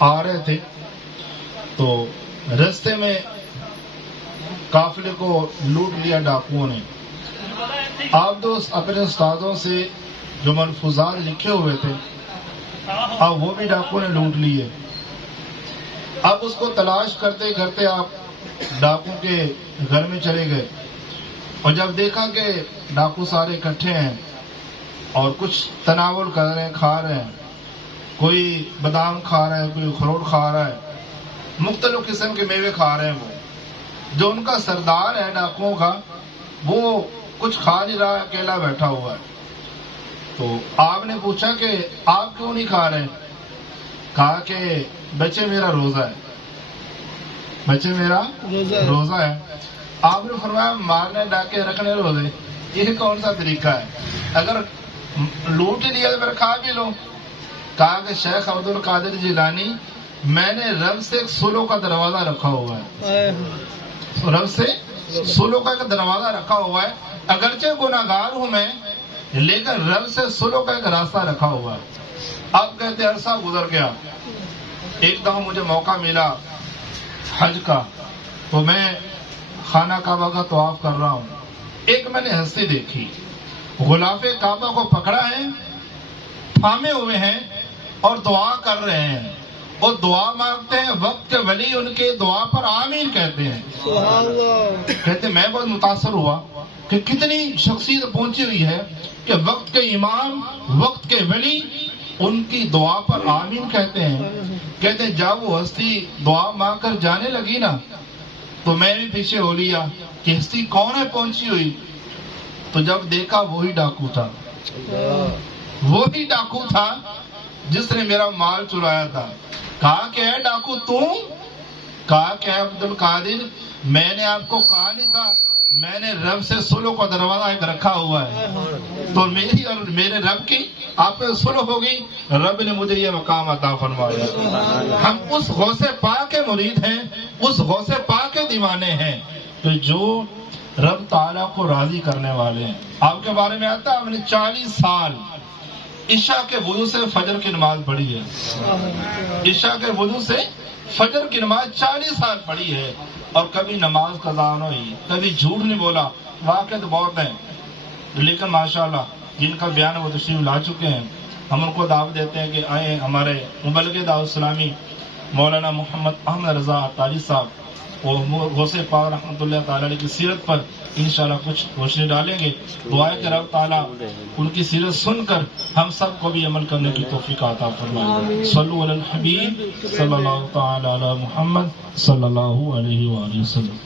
آ رہے تھے تو رستے میں قافلے کو لوٹ لیا ڈاکوؤں نے. آپ دوست اپنے استادوں سے جو ملفوظات لکھے ہوئے تھے اب وہ بھی ڈاکوؤں نے لوٹ لیے. اب اس کو تلاش کرتے کرتے آپ ڈاکو کے گھر میں چلے گئے اور جب دیکھا کہ ڈاکو سارے اکٹھے ہیں اور کچھ تناول کر رہے ہیں، کھا رہے ہیں، کوئی بادام کھا رہا ہے، کوئی اخروٹ کھا رہا ہے، مختلف قسم کے میوے کھا رہے ہیں. وہ جو ان کا سردار ہے ڈاکوؤں کا وہ کچھ کھا نہیں رہا، اکیلا بیٹھا ہوا ہے. تو آپ نے پوچھا کہ آپ کیوں نہیں کھا رہے؟ کہا کہ بچے میرا روزہ ہے، بچے میرا روزہ ہے. آپ نے فرمایا مارنے ڈاکے رکھنے روزے، یہ کون سا طریقہ ہے؟ اگر لوٹ ہی لیا تو پھر کھا بھی لو. کہا کہ شیخ عبد القادر جیلانی میں نے رب سے ایک سلو کا دروازہ رکھا ہوا ہے، رب سے سلو کا ایک دروازہ رکھا ہوا ہے. اگرچہ گناہگار ہوں میں لیکن رب سے سلو کا ایک راستہ رکھا ہوا ہے. اب کہتے عرصہ گزر گیا، ایک دفعہ مجھے موقع ملا حج کا تو میں خانہ کعبہ کا طواف کر رہا ہوں. ایک میں نے ہستی دیکھی، غلاف کعبہ کو پکڑا ہے، تھامے ہوئے ہیں اور دعا کر رہے ہیں. وہ دعا مانگتے ہیں، وقت کے ولی ان کے دعا پر آمین کہتے ہیں. کہتے میں بہت متاثر ہوا کہ کتنی شخصیت پہنچی ہوئی ہے کہ وقت کے امام، وقت کے ولی ان کی دعا پر آمین کہتے ہیں. کہتے جب وہ ہستی دعا مانگ کر جانے لگی نا تو میں بھی پیچھے ہو لیا کہ ہستی کون ہے پہنچی ہوئی. تو جب دیکھا وہی ڈاکو تھا، وہی ڈاکو تھا جس نے میرا مال چرایا تھا. کہا کہ اے ڈاکو تم؟ کہا کہ اے عبد القادر میں نے آپ کو کہا نہیں تھا میں نے رب سے سلو کا دروازہ ایک رکھا ہوا ہے، تو میری اور میرے رب کی آپ پہ سلو ہوگی، رب نے مجھے یہ مقام عطا فرمایا. ہم اس غوث پاک کے مرید ہیں، اس غوث پاک کے دیوانے ہیں کہ جو رب تعالیٰ کو راضی کرنے والے ہیں. آپ کے بارے میں آتا ہے آپ نے 40 سال عشاء کے وضو سے فجر کی نماز پڑھی ہے، عشاء کے وضو سے فجر کی نماز 40 سال پڑھی ہے اور کبھی نماز قضا نہ ہوئی، کبھی جھوٹ نہیں بولا. واقعات بہت ہیں لیکن ماشاءاللہ جن کا بیان وہ تشریف لا چکے ہیں. ہم ان کو دعوت دیتے ہیں کہ آئیں ہمارے مبلغ دعوت اسلامی مولانا محمد احمد رضا عطاری صاحب وہ غوث پاک رحمۃ اللہ تعالیٰ علیہ کی سیرت پر انشاءاللہ کچھ روشنی ڈالیں گے. دعا ہے کہ رب تعالیٰ ان کی سیرت سن کر ہم سب کو بھی عمل کرنے کی توفیق عطا فرمائے. صلو علی الحبیب صلی اللہ تعالی علی محمد صلی اللہ علیہ وآلہ وسلم.